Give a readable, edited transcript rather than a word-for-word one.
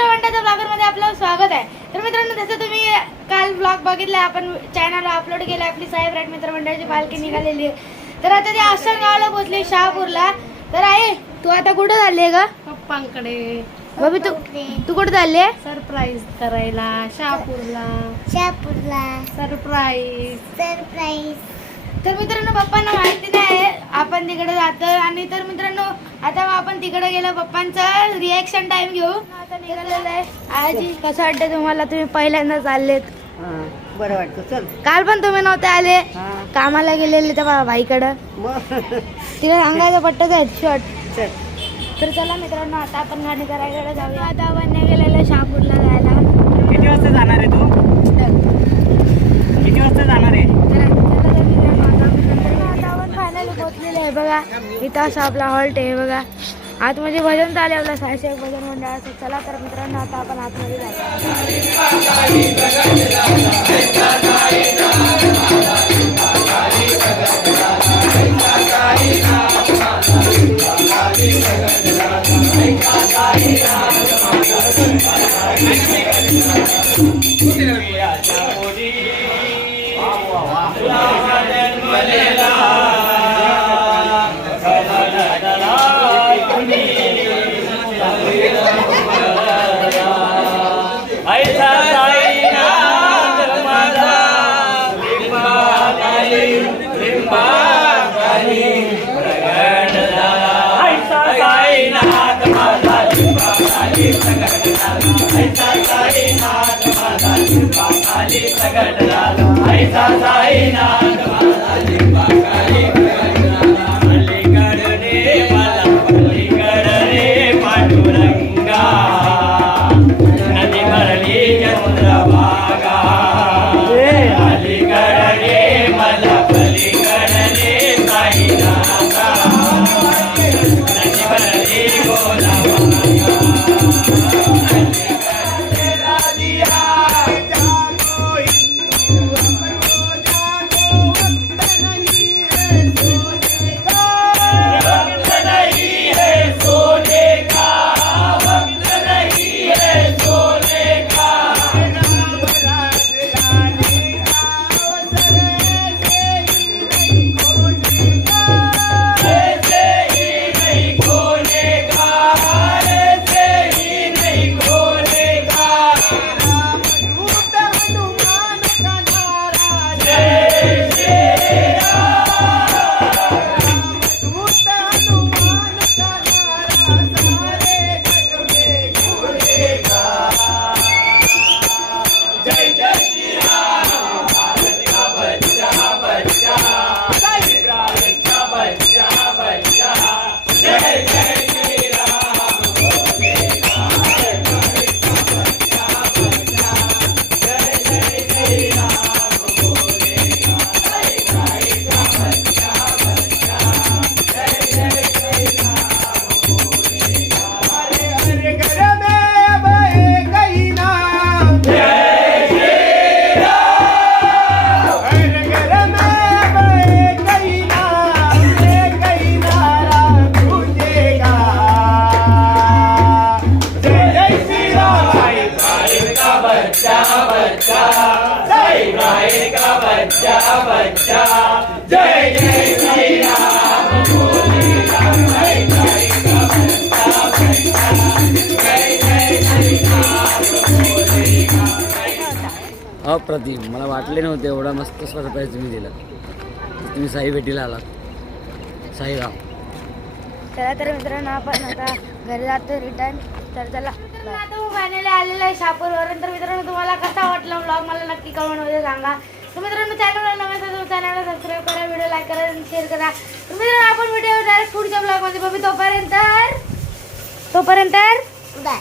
आपल्या वंड्याच्या ब्लॉगरमध्ये आपलं स्वागत आहे. तर मित्रांनो, जसं तुम्ही काल ब्लॉग बघितला, आपण चॅनलला अपलोड केला, आपली साहेब राईट मित्र मंडळाची पालखी निघालेली आहे. तर आता ते आसनगावला पोहोचले, शहापूरला. तर आहे तू आता कुठं चालली आहे का? पप्पांकडे. बाबी तू कुठं चालली आहे? सरप्राईज करायला शहापूरला. सरप्राईज. तर मित्रांनो, पप्पांना माहिती नाही आपण तिकडे जातो. आणि तर मित्रांनो, आता आपण तिकडे गेलो, पप्पांचं रिएक्शन टाइम घेऊ. आता निघालेलं आहे. आजी, कसं वाटतं तुम्हाला? तुम्ही पहिल्यांदा चाललेत. बरं वाटतं. चल, काल पण तुम्ही नव्हते आले, कामाला गेलेले त्या भाईकडं. तिला सांगायचं पट्टच आहे शॉर्ट. तर चला मित्रांनो, आता आपण गाडी करायला जाऊया. आता आपण गेलेलं शहापूरला जायला. किती वाजता जाणार आहे तू? किती वाजता जाणार आहे? आता आपण फायनली पोहोचलेले आहे बघा. इथं असं आपला हॉल्ट आहे बघा. आतमध्ये भजन चालू आहे आपला साहसी भजन मंडळाचं. चला तर मित्रांनो, आता आपण आतमध्ये अप्रतिम. मला वाटले नव्हते एवढा मस्त सरप्राईज तुम्ही दिला. तुम्ही साई भेटीला आलात. साईराम. चला तर मित्रांनो, आपण आता घरी जातो रिटर्न. तर चला, आता मी फायनली आलेला आहे शहापूरवरून. तर मित्रांनो, तुम्हाला कसा वाटला ब्लॉग मला नक्की कमेंटमध्ये सांगा. तर मित्रांनो, चॅनलला नवीन असेल तर चॅनलला सबस्क्राईब करा, व्हिडिओ लाईक करा आणि शेअर करा. तर मित्रांनो, आपण व्हिडिओ डायरेक्ट पुढच्या ब्लॉगमध्ये बघू. तोपर्यंत बाय.